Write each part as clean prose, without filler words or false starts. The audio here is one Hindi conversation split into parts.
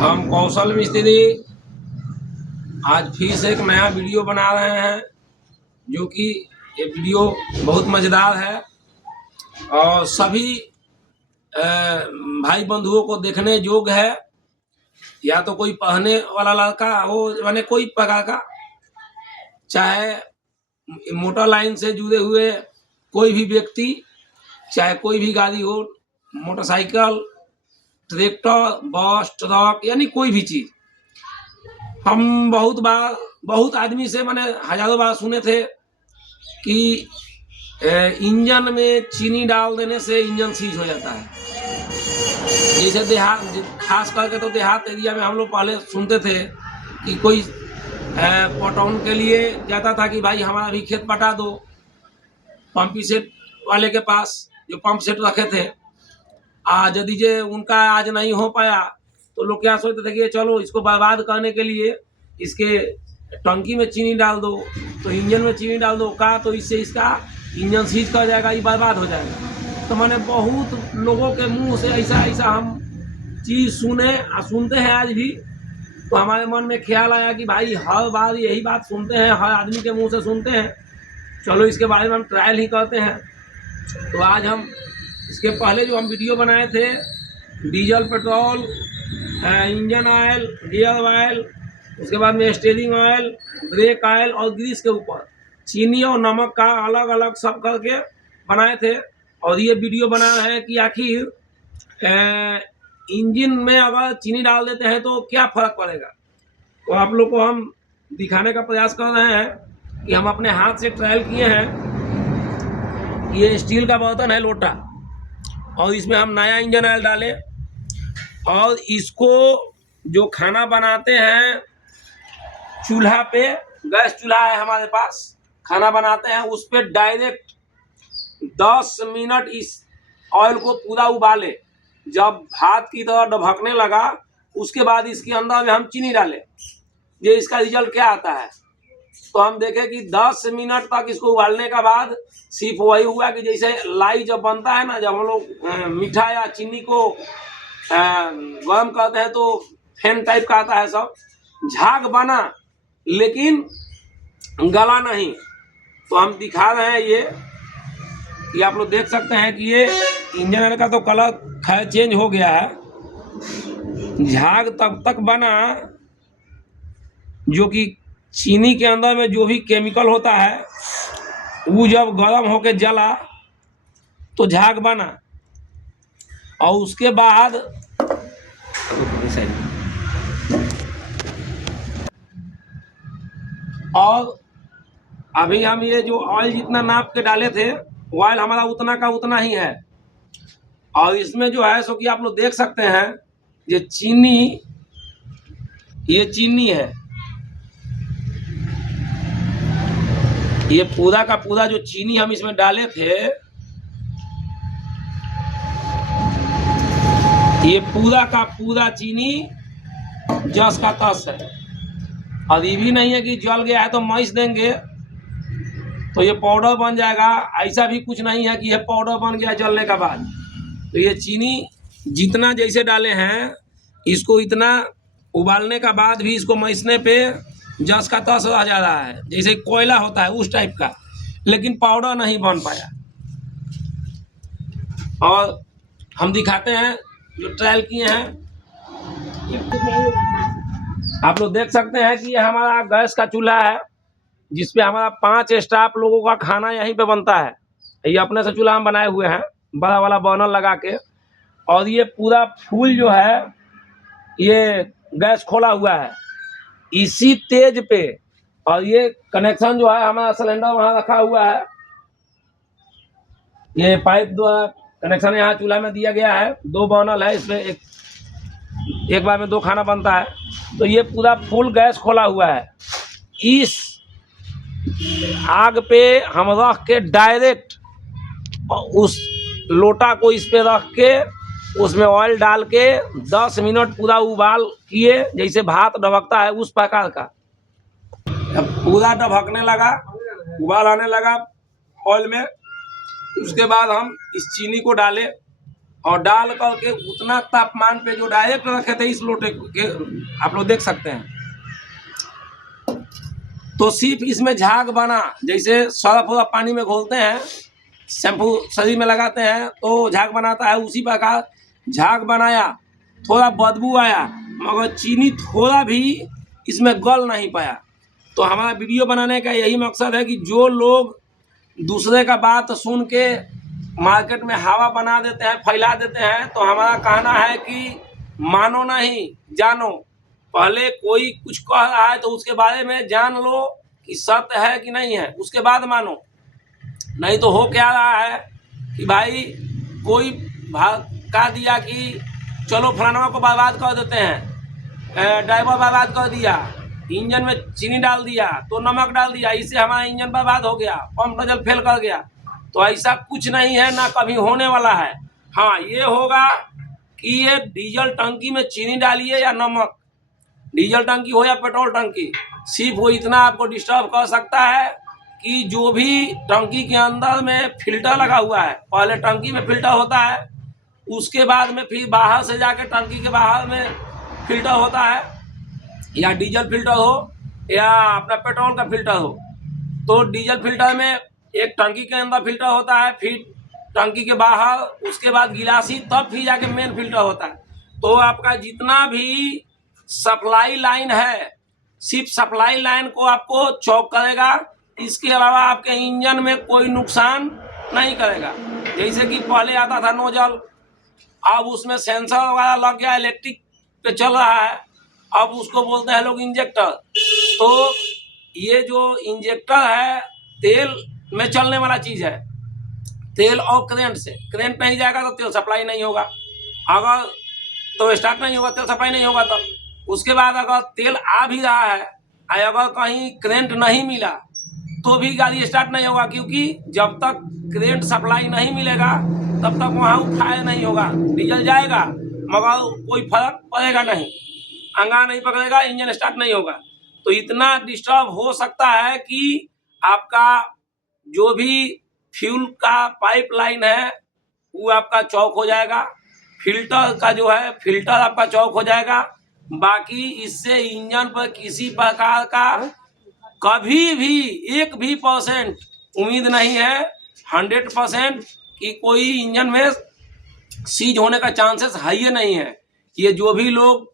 हम कौशल मिस्त्री आज फिर से एक नया वीडियो बना रहे हैं, जो कि ये वीडियो बहुत मज़ेदार है और सभी भाई बंधुओं को देखने योग्य है। या तो कोई पढ़ने वाला लड़का हो, माने कोई प्रकार का, चाहे मोटर लाइन से जुड़े हुए कोई भी व्यक्ति, चाहे कोई भी गाड़ी हो, मोटरसाइकिल, ट्रैक्टर, बस, ट्रक, यानी कोई भी चीज़। हम बहुत आदमी से मैंने हजारों बार सुने थे कि इंजन में चीनी डाल देने से इंजन सीज हो जाता है। जैसे देहात, खास करके तो देहात एरिया में हम लोग पहले सुनते थे कि कोई पटौन के लिए जाता था कि भाई हमारा भी खेत पटा दो, पंपी सेट वाले के पास जो पंप सेट रखे थे। आज यदि जे उनका आज नहीं हो पाया तो लोग क्या सोचते थे कि चलो इसको बर्बाद करने के लिए इसके टंकी में चीनी डाल दो, तो इंजन में चीनी डाल दो का, तो इससे इसका इंजन सीज कर जाएगा, ये बर्बाद हो जाएगा। तो मैंने बहुत लोगों के मुंह से ऐसा हम चीज़ सुने और सुनते हैं आज भी। तो हमारे मन में ख्याल आया कि भाई हर बार यही बात सुनते हैं, हर आदमी के मुंह से सुनते हैं, चलो इसके बारे में हम ट्रायल ही करते हैं। तो आज हम इसके पहले जो हम वीडियो बनाए थे diesel, petrol, engine oil, gear oil, उसके बाद में स्टीयरिंग ऑयल, ब्रेक ऑयल और ग्रीस के ऊपर चीनी और नमक का अलग अलग सब करके बनाए थे। और ये वीडियो बना रहे हैं कि आखिर इंजन में अगर चीनी डाल देते हैं तो क्या फ़र्क पड़ेगा। तो आप लोग को हम दिखाने का प्रयास कर रहे हैं कि हम अपने हाथ से ट्रायल किए हैं। ये स्टील का बर्तन है, लोटा, और इसमें हम नया इंजन ऑयल डालें और इसको जो खाना बनाते हैं चूल्हा पे, गैस चूल्हा है हमारे पास, खाना बनाते हैं उस पर डायरेक्ट 10 मिनट इस ऑयल को पूरा उबाले। जब भात की तरह ढकने लगा उसके बाद इसके अंदर में हम चीनी डालें, ये इसका रिजल्ट क्या आता है। तो हम देखें कि 10 मिनट तक इसको उबालने के बाद सिर्फ वही हुआ कि जैसे लाई जब बनता है ना, जब हम लोग मीठा या चीनी को गर्म करते हैं तो फैन टाइप का आता है, सब झाग बना लेकिन गला नहीं। तो हम दिखा रहे हैं ये कि आप लोग देख सकते हैं कि ये इंजन ऑयल का तो कलर खैर चेंज हो गया है, झाग तब तक बना जो कि चीनी के अंदर में जो भी केमिकल होता है वो जब गर्म होके जला तो झाग बना। और उसके बाद और अभी हम ये जो ऑयल जितना नाप के डाले थे, ऑयल हमारा उतना का उतना ही है। और इसमें जो है सो कि आप लोग देख सकते हैं ये चीनी है, ये पूरा का पूरा जो चीनी हम इसमें डाले थे, ये पूरा का पूरा चीनी जस का तस है। और ये भी नहीं है कि जल गया है तो मैश देंगे तो ये पाउडर बन जाएगा, ऐसा भी कुछ नहीं है कि ये पाउडर बन गया जलने के बाद। तो ये चीनी जितना जैसे डाले हैं इसको इतना उबालने का बाद भी इसको मैसने पे जस का तस रह जा रहा है, जैसे कोयला होता है उस टाइप का, लेकिन पाउडर नहीं बन पाया। और हम दिखाते हैं जो ट्रायल किए हैं। आप लोग देख सकते हैं कि ये हमारा गैस का चूल्हा है जिसपे हमारा 5 स्टाफ लोगों का खाना यहीं पे बनता है। ये अपने से चूल्हा हम बनाए हुए हैं, बड़ा वाला बर्नर लगा के। और ये पूरा फूल जो है ये गैस खोला हुआ है इसी तेज पे, और ये कनेक्शन जो है हमारा सिलेंडर वहाँ रखा हुआ है, ये पाइप द्वारा कनेक्शन यहाँ चूल्हा में दिया गया है। 2 बर्नर है इसमें, एक बार में 2 खाना बनता है। तो ये पूरा फुल गैस खोला हुआ है, इस आग पे हम रख के डायरेक्ट उस लोटा को इस पे रख के उसमें ऑयल डाल के 10 मिनट पूरा उबाल किए, जैसे भात ढबकता है उस प्रकार का। जब पूरा ढबकने लगा, उबाल आने लगा ऑयल में, उसके बाद हम इस चीनी को डाले और डाल करके उतना तापमान पे जो डायरेक्ट रखे थे इस लोटे के, आप लोग देख सकते हैं। तो सिर्फ इसमें झाग बना, जैसे सर्फ और पानी में घोलते हैं, शैम्पू शरीर में लगाते हैं तो झाग बनाता है, उसी प्रकार झाग बनाया। थोड़ा बदबू आया, मगर चीनी थोड़ा भी इसमें गल नहीं पाया। तो हमारा वीडियो बनाने का यही मकसद है कि जो लोग दूसरे का बात सुन के मार्केट में हवा बना देते हैं, फैला देते हैं, तो हमारा कहना है कि मानो नहीं जानो। पहले कोई कुछ कह रहा है तो उसके बारे में जान लो कि सत्य है कि नहीं है, उसके बाद मानो। नहीं तो हो क्या रहा है कि भाई कोई भड़का दिया कि चलो फलाना को बर्बाद कर देते हैं, ड्राइवर बर्बाद कर दिया, इंजन में चीनी डाल दिया तो नमक डाल दिया, इससे हमारा इंजन बर्बाद हो गया, पंप नजल फेल कर गया। तो ऐसा कुछ नहीं है, ना कभी होने वाला है। हाँ, ये होगा कि ये डीजल टंकी में चीनी डालिए या नमक, डीजल टंकी हो या पेट्रोल टंकी, सिर्फ वो इतना आपको डिस्टर्ब कर सकता है कि जो भी टंकी के अंदर में फिल्टर लगा हुआ है, पहले टंकी में फिल्टर होता है, उसके बाद में फिर बाहर से जाके टंकी के बाहर में फिल्टर होता है, या डीजल फिल्टर हो या अपना पेट्रोल का फिल्टर हो। तो डीजल फिल्टर में एक टंकी के अंदर फिल्टर होता है, फिर टंकी के बाहर, उसके बाद गिलासी, तब फिर जाके मेन फिल्टर होता है। तो आपका जितना भी सप्लाई लाइन है, सिर्फ सप्लाई लाइन को आपको चौक करेगा, इसके अलावा आपके इंजन में कोई नुकसान नहीं करेगा। जैसे कि पहले आता था नोजल, अब उसमें सेंसर वगैरह लग गया, इलेक्ट्रिक पे चल रहा है, अब उसको बोलते हैं लोग इंजेक्टर। तो ये जो इंजेक्टर है तेल में चलने वाला चीज़ है, तेल और करंट से, करंट नहीं जाएगा तो तेल सप्लाई नहीं होगा, अगर तो स्टार्ट नहीं होगा, तेल सप्लाई नहीं होगा। तो उसके बाद अगर तेल आ भी रहा है, अगर कहीं करंट नहीं मिला तो भी गाड़ी स्टार्ट नहीं होगा, क्योंकि जब तक करंट सप्लाई नहीं मिलेगा तब तक वहाँ उठाया नहीं होगा। डीजल जाएगा मगर कोई फर्क पड़ेगा नहीं, अंगा नहीं पकड़ेगा, इंजन स्टार्ट नहीं होगा। तो इतना डिस्टर्ब हो सकता है कि आपका जो भी फ्यूल का पाइपलाइन है वो आपका चौक हो जाएगा, फिल्टर का जो है फिल्टर आपका चौक हो जाएगा। बाकी इससे इंजन पर किसी प्रकार का कभी भी 1% उम्मीद नहीं है, 100% कि कोई इंजन में सीज होने का चांसेस है ही नहीं है। ये जो भी लोग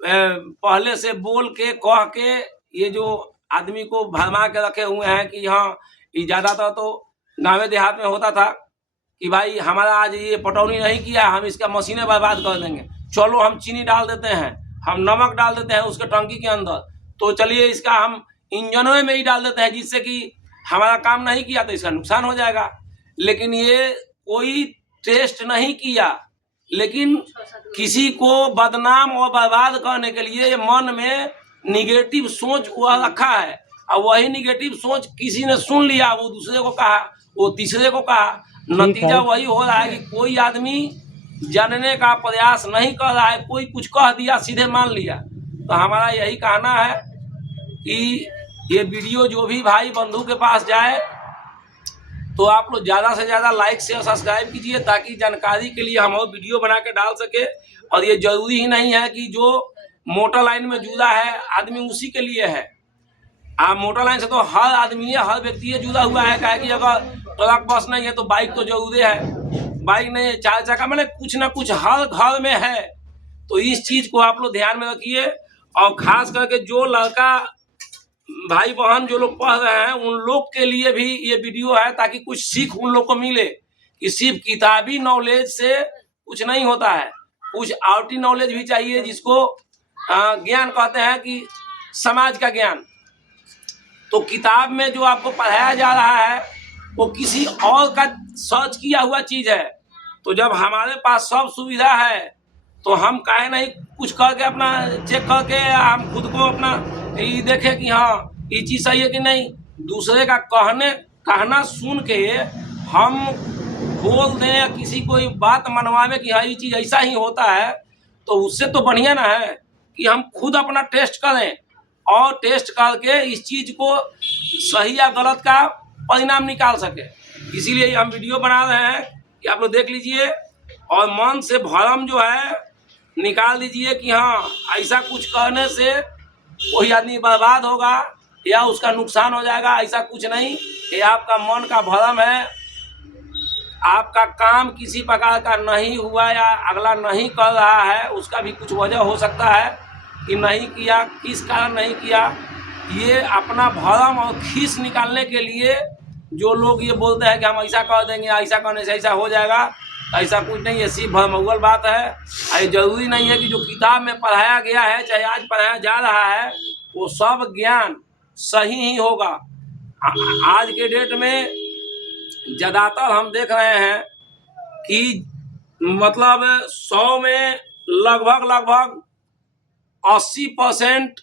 पहले से बोल के कह के ये जो आदमी को भरमा के रखे हुए हैं कि हाँ, ये ज़्यादातर तो गाँव देहात में होता था कि भाई हमारा आज ये पटौनी नहीं किया, हम इसका मशीनें बर्बाद कर देंगे, चलो हम चीनी डाल देते हैं, हम नमक डाल देते हैं उसके टंकी के अंदर, तो चलिए इसका हम इंजनों में ही डाल देते हैं, जिससे कि हमारा काम नहीं किया तो इसका नुकसान हो जाएगा। लेकिन ये कोई टेस्ट नहीं किया, लेकिन किसी को बदनाम और बर्बाद करने के लिए मन में निगेटिव सोच वह रखा है, और वही निगेटिव सोच किसी ने सुन लिया, वो दूसरे को कहा, वो तीसरे को कहा, नतीजा वही हो रहा है कि कोई आदमी जानने का प्रयास नहीं कर रहा है, कोई कुछ कह दिया सीधे मान लिया। तो हमारा यही कहना है कि ये वीडियो जो भी भाई बंधु के पास जाए तो आप लोग ज़्यादा से ज़्यादा लाइक शेयर सब्सक्राइब कीजिए, ताकि जानकारी के लिए हम और वीडियो बना के डाल सके। और ये जरूरी ही नहीं है कि जो मोटर लाइन में जुड़ा है आदमी उसी के लिए है, आप मोटर लाइन से तो हर आदमी है, हर व्यक्ति है जुड़ा हुआ है। कहे कि अगर ट्रक बस नहीं है तो बाइक तो जरूरी है, बाइक नहीं है चार चक्का, मैंने कुछ ना कुछ हर घर में है। तो इस चीज़ को आप लोग ध्यान में रखिए, और खास करके जो लड़का भाई बहन जो लोग पढ़ रहे हैं उन लोग के लिए भी ये वीडियो है, ताकि कुछ सीख उन लोग को मिले कि सिर्फ किताबी नॉलेज से कुछ नहीं होता है, कुछ आउटी नॉलेज भी चाहिए, जिसको ज्ञान कहते हैं कि समाज का ज्ञान। तो किताब में जो आपको पढ़ाया जा रहा है वो किसी और का सर्च किया हुआ चीज़ है। तो जब हमारे पास सब सुविधा है तो हम काहे नहीं कुछ करके अपना चेक करके हम खुद को अपना ये देखें कि हाँ ये चीज़ सही है कि नहीं। दूसरे का कहना सुन के हम बोल दें या किसी कोई बात मनवावे कि हाँ ये चीज़ ऐसा ही होता है, तो उससे तो बढ़िया ना है कि हम खुद अपना टेस्ट करें और टेस्ट करके इस चीज़ को सही या गलत का परिणाम निकाल सके। इसीलिए हम वीडियो बना रहे हैं कि आप लोग देख लीजिए। और मन से भरम जो है निकाल दीजिए कि हाँ ऐसा कुछ करने से कोई आदमी बर्बाद होगा या उसका नुकसान हो जाएगा, ऐसा कुछ नहीं। ये आपका मन का भरम है। आपका काम किसी प्रकार का नहीं हुआ या अगला नहीं कर रहा है, उसका भी कुछ वजह हो सकता है कि नहीं किया, किस कारण नहीं किया। ये अपना भरम और खीस निकालने के लिए जो लोग ये बोलते हैं कि हम ऐसा कर देंगे, ऐसा करने से ऐसा हो जाएगा, ऐसा कुछ नहीं। ये सिर्फ भरमौल बात है। ये जरूरी नहीं है कि जो किताब में पढ़ाया गया है, चाहे आज पढ़ाया जा रहा है, वो सब ज्ञान सही ही होगा। आज के डेट में ज़्यादातर हम देख रहे हैं कि मतलब 100 में लगभग 80%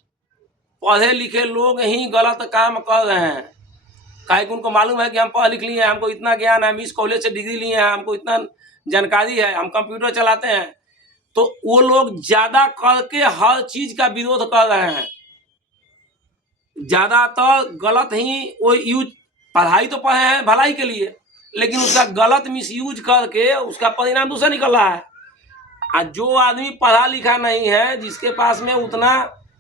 पढ़े लिखे लोग ही गलत काम कर रहे हैं। काहे कि उनको मालूम है कि हम पढ़ लिख लिए हैं, हमको इतना ज्ञान है, हम इस कॉलेज से डिग्री लिए हैं, हमको इतना जानकारी है, हम कंप्यूटर चलाते हैं। तो वो लोग ज़्यादा करके हर चीज़ का विरोध कर रहे हैं। ज़्यादातर गलत ही वो यूज, पढ़ाई तो पढ़े हैं भलाई के लिए, लेकिन उसका गलत मिसयूज करके उसका परिणाम दूसरा निकल रहा है। जो आदमी पढ़ा लिखा नहीं है, जिसके पास में उतना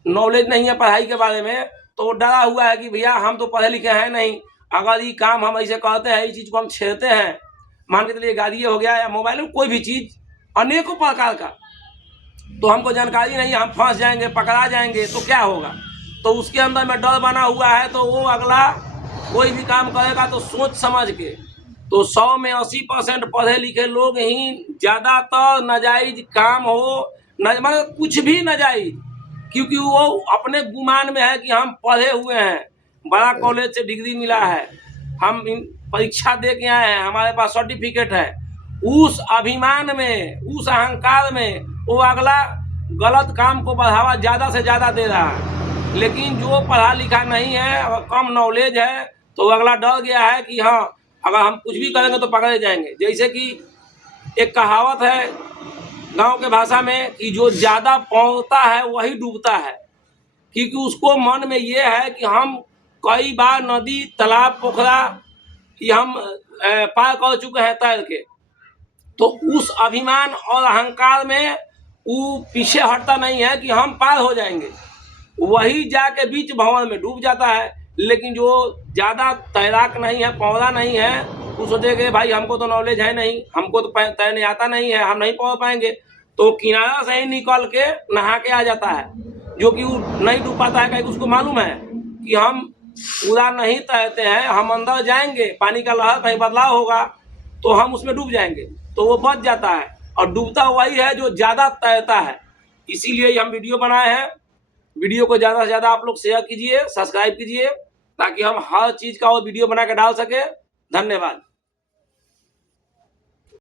नॉलेज नहीं है पढ़ाई के बारे में, तो वो डरा हुआ है कि भैया हम तो पढ़े लिखे हैं नहीं, अगर ये काम हम ऐसे करते हैं, इस चीज़ को हम छेड़ते हैं, मान के चलिए गाड़ी हो गया या मोबाइल में कोई भी चीज़ अनेकों प्रकार का, तो हमको जानकारी नहीं है, हम फंस जाएंगे, पकड़ा जाएंगे, तो क्या होगा। तो उसके अंदर में डर बना हुआ है। तो वो अगला कोई भी काम करेगा तो सोच समझ के। तो 100 में 80% पढ़े लिखे लोग ही ज़्यादातर नाजायज काम हो, मतलब कुछ भी नाजायज, क्योंकि वो अपने गुमान में है कि हम पढ़े हुए हैं, बड़ा कॉलेज से डिग्री मिला है, हम परीक्षा दे के आए हैं, हमारे पास सर्टिफिकेट है। उस अभिमान में, उस अहंकार में वो अगला गलत काम को बढ़ावा ज़्यादा से ज़्यादा दे रहा है। लेकिन जो पढ़ा लिखा नहीं है और कम नॉलेज है, तो अगला डर गया है कि हाँ अगर हम कुछ भी करेंगे तो पकड़े जाएंगे। जैसे कि एक कहावत है गांव के भाषा में कि जो ज़्यादा पौंधता है वही डूबता है, क्योंकि उसको मन में ये है कि हम कई बार नदी, तालाब, पोखरा ये हम पार कर चुके हैं तैर के। तो उस अभिमान और अहंकार में वो पीछे हटता नहीं है कि हम पार हो जाएंगे, वही जाके बीच भंवर में डूब जाता है। लेकिन जो ज़्यादा तैराक नहीं है, पौधा नहीं है, वो सोचेगा भाई हमको तो नॉलेज है नहीं, हमको तो तैरने आता नहीं है, हम नहीं पहुँच पाएंगे, तो किनारा से ही निकल के नहा के आ जाता है, जो कि वो नहीं डूब पाता है। क्योंकि उसको मालूम है कि हम पूरा नहीं तैरते हैं, हम अंदर जाएंगे, पानी का लहर कहीं बदलाव होगा तो हम उसमें डूब जाएंगे, तो वो बच जाता है। और डूबता वही है जो ज़्यादा तैरता है। इसीलिए हम वीडियो बनाए हैं। वीडियो को ज़्यादा से ज़्यादा आप लोग शेयर कीजिए, सब्सक्राइब कीजिए, ताकि हम हर चीज़ का वो वीडियो बना के डाल सके। धन्यवाद।